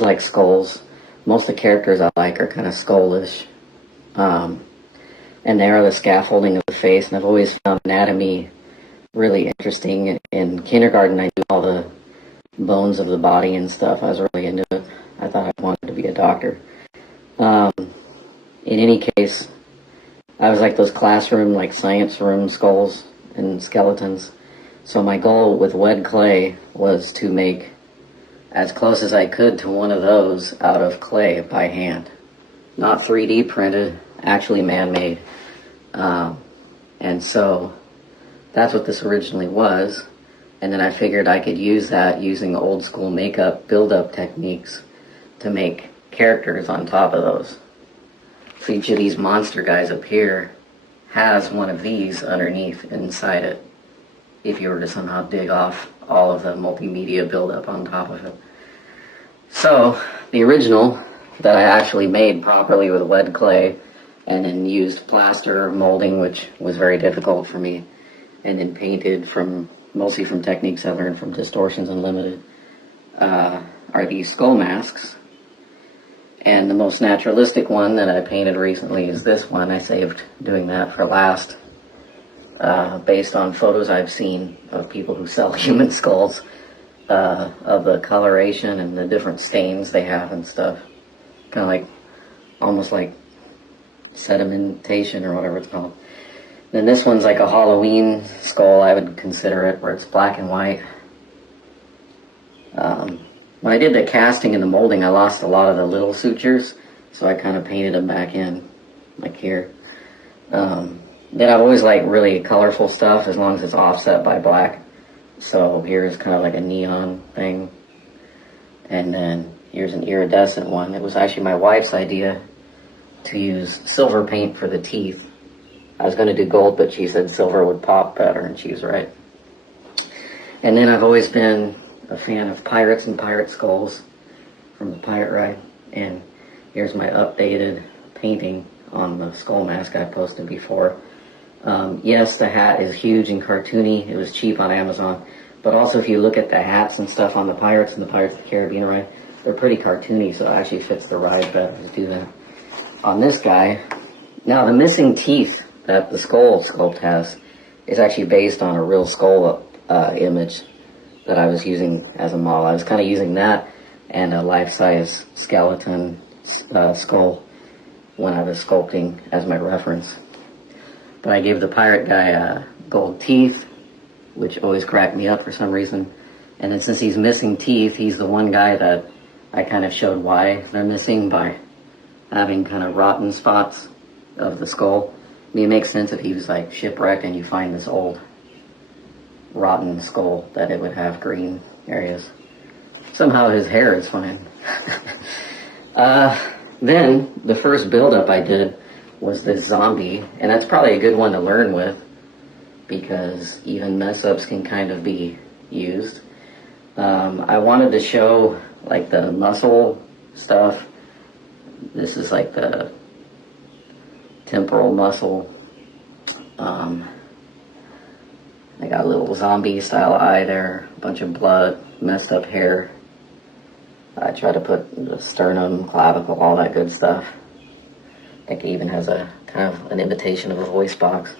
like skulls. Most of the characters I like are kind of skullish. And they are the scaffolding of the face, and I've always found anatomy really interesting. In kindergarten, I knew all the bones of the body and stuff. I was really into it. I thought I wanted to be a doctor. In any case, I was like those classroom, like science room skulls and skeletons. So my goal with wet clay was to make as close as I could to one of those out of clay by hand. Not 3D printed, actually man-made. And so that's what this originally was. And then I figured I could use that using old school makeup build-up techniques to make characters on top of those. So each of these monster guys up here has one of these underneath inside it, if you were to somehow dig off all of the multimedia buildup on top of it. So the original that I actually made properly with wet clay and then used plaster molding, which was very difficult for me, and then painted mostly from techniques I learned from Distortions Unlimited, are these skull masks. And the most naturalistic one that I painted recently is this one. I saved doing that for last, based on photos I've seen of people who sell human skulls, of the coloration and the different stains they have and stuff. Kind of like, almost like sedimentation or whatever it's called. Then this one's like a Halloween skull, I would consider it, where it's black and white. When I did the casting and the molding, I lost a lot of the little sutures, so I kind of painted them back in, like here. Then I've always liked really colorful stuff, as long as it's offset by black. So here's kind of like a neon thing. And then here's an iridescent one. It was actually my wife's idea to use silver paint for the teeth. I was going to do gold, but she said silver would pop better, and she was right. And then I've always been a fan of pirates and pirate skulls from the Pirate Ride. And here's my updated painting on the skull mask I posted before. Yes, the hat is huge and cartoony. It was cheap on Amazon. But also, if you look at the hats and stuff on the Pirates and the Pirates of the Caribbean ride, they're pretty cartoony, so it actually fits the ride better to do that. On this guy, now the missing teeth that the skull sculpt has is actually based on a real skull image that I was using as a model. I was kind of using that and a life-size skeleton skull when I was sculpting as my reference. But I gave the pirate guy gold teeth, which always cracked me up for some reason. And then since he's missing teeth, he's the one guy that I kind of showed why they're missing by having kind of rotten spots of the skull. I mean, it makes sense if he was like shipwrecked and you find this old rotten skull that it would have green areas. Somehow his hair is fine. Then the first build-up I did was this zombie, and that's probably a good one to learn with because even mess-ups can kind of be used. I wanted to show like the muscle stuff. This is like the temporal muscle. I got a little zombie style eye there, a bunch of blood, messed up hair. I try to put the sternum, clavicle, all that good stuff. I think it even has a kind of an imitation of a voice box.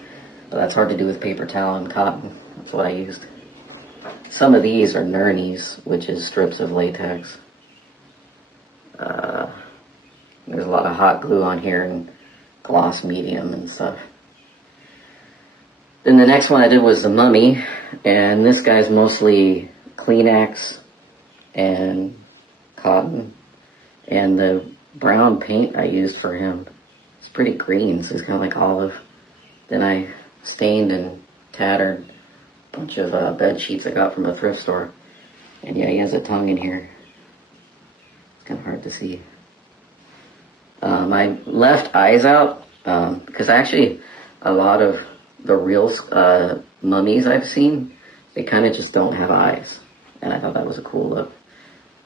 But that's hard to do with paper towel and cotton. That's what I used. Some of these are nurnies, which is strips of latex. There's a lot of hot glue on here and gloss medium and stuff. Then the next one I did was the mummy, and this guy's mostly Kleenex and cotton, and the brown paint I used for him, it's pretty green, so it's kind of like olive. Then I stained and tattered a bunch of bed sheets I got from a thrift store, and yeah, he has a tongue in here. It's kind of hard to see. I left eyes out because actually a lot of the real mummies I've seen, they kind of just don't have eyes, and I thought that was a cool look.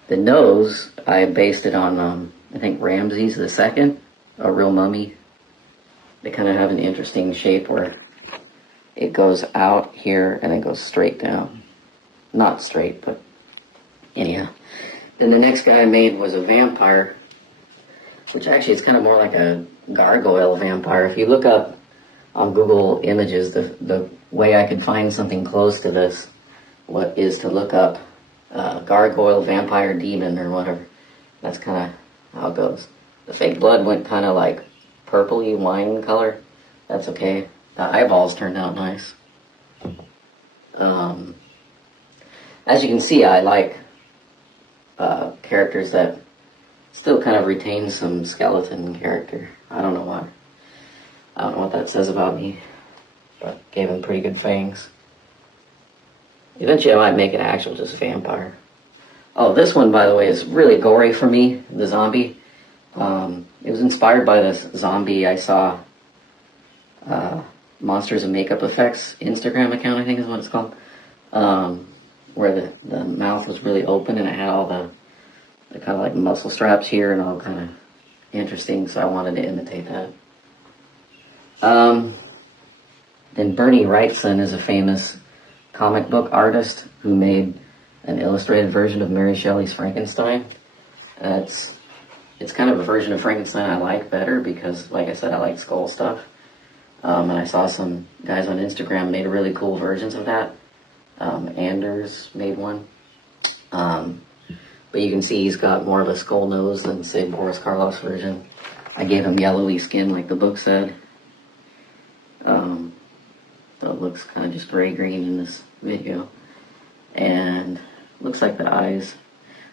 The nose, I based it on, I think Ramses II, a real mummy. They kind of have an interesting shape where it goes out here and then goes straight down. Not straight, but anyhow. Then the next guy I made was a vampire, which actually is kind of more like a gargoyle vampire. If you look up on Google Images, the way I could find something close to this, what is to look up gargoyle vampire demon or whatever. That's kind of how it goes. The fake blood went kind of like purpley wine color. That's okay. The eyeballs turned out nice. As you can see, I like characters that still kind of retain some skeleton character. I don't know why. I don't know what that says about me, but gave him pretty good fangs. Eventually I might make an actual just vampire. Oh, this one, by the way, is really gory for me, the zombie. It was inspired by this zombie I saw, Monsters and Makeup Effects Instagram account, I think is what it's called, where the mouth was really open and it had all the kind of like muscle straps here and all kind of interesting, so I wanted to imitate that. Then Bernie Wrightson is a famous comic book artist who made an illustrated version of Mary Shelley's Frankenstein. It's kind of a version of Frankenstein I like better because, like I said, I like skull stuff. And I saw some guys on Instagram made really cool versions of that. Anders made one. But you can see he's got more of a skull nose than, say, Boris Karloff's version. I gave him yellowy skin like the book said. So it looks kind of just gray-green in this video. And looks like the eyes.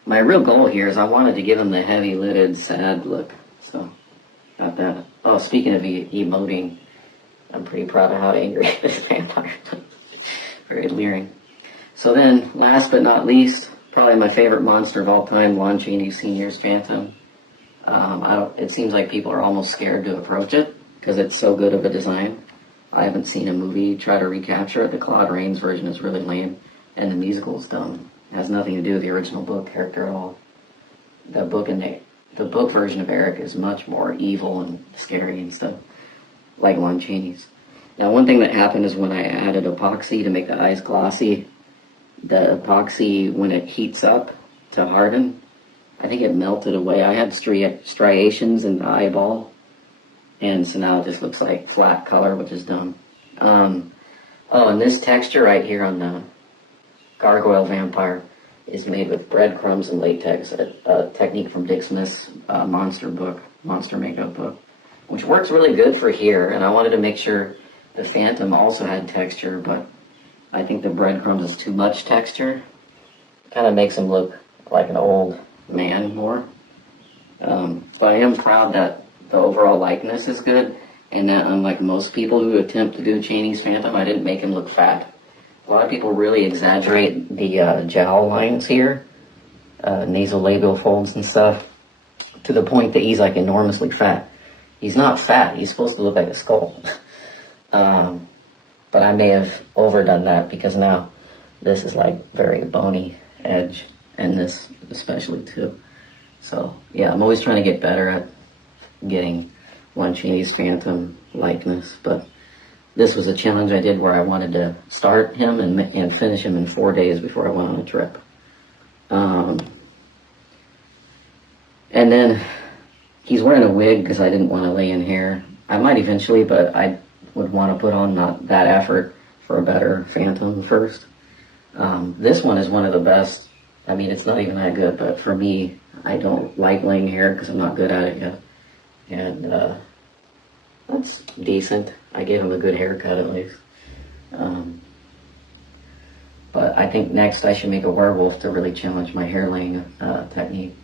My real goal here is I wanted to give him the heavy-lidded, sad look. So, got that. Oh, speaking of emoting, I'm pretty proud of how angry this vampire is. Very leering. So then, last but not least, probably my favorite monster of all time, Lon Chaney Sr.'s Phantom. It seems like people are almost scared to approach it because it's so good of a design. I haven't seen a movie try to recapture it. The Claude Rains version is really lame, and the musical is dumb. It has nothing to do with the original book character at all. The book version of Eric is much more evil and scary and stuff, like Lon Chaney's. Now, one thing that happened is when I added epoxy to make the eyes glossy, the epoxy, when it heats up to harden, I think it melted away. I had striations in the eyeball, and so now it just looks like flat color, which is dumb. And this texture right here on the gargoyle vampire is made with breadcrumbs and latex, a technique from Dick Smith's monster makeup book, which works really good for here. And I wanted to make sure the Phantom also had texture, but I think the breadcrumbs is too much texture. Kind of makes him look like an old man more. But I am proud that the overall likeness is good, and that unlike most people who attempt to do Chaney's Phantom, I didn't make him look fat. A lot of people really exaggerate the jowl lines here, nasolabial folds and stuff, to the point that he's like enormously fat. He's not fat, he's supposed to look like a skull. But I may have overdone that because now this is like very bony edge, and this especially too. So yeah, I'm always trying to get better at getting Lon Chaney's Phantom likeness, but this was a challenge I did where I wanted to start him and finish him in 4 days before I went on a trip. And then he's wearing a wig because I didn't want to lay in hair. I might eventually, but I would want to put on not that effort for a better Phantom first. This one is one of the best. I mean, it's not even that good, but for me, I don't like laying hair because I'm not good at it yet. And that's decent. I gave him a good haircut at least. But I think next I should make a werewolf to really challenge my hair laying technique.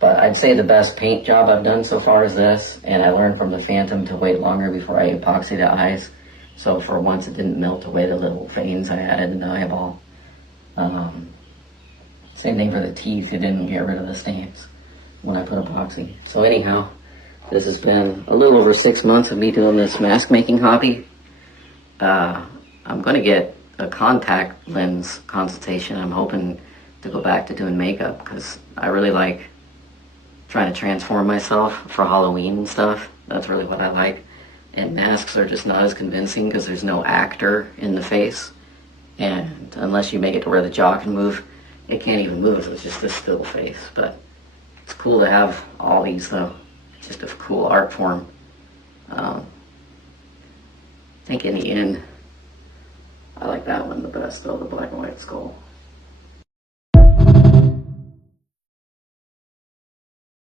But I'd say the best paint job I've done so far is this, and I learned from the Phantom to wait longer before I epoxy the eyes. So for once it didn't melt away the little veins I added in the eyeball. Same thing for the teeth, it didn't get rid of the stains when I put epoxy. So anyhow, this has been a little over 6 months of me doing this mask making hobby. I'm going to get a contact lens consultation. I'm hoping to go back to doing makeup because I really like trying to transform myself for Halloween and stuff. That's really what I like. And masks are just not as convincing because there's no actor in the face. And unless you make it to where the jaw can move, it can't even move. It's just this still face. But it's cool to have all these though. It's just a cool art form. I think in the end, I like that one the best though, the black and white skull.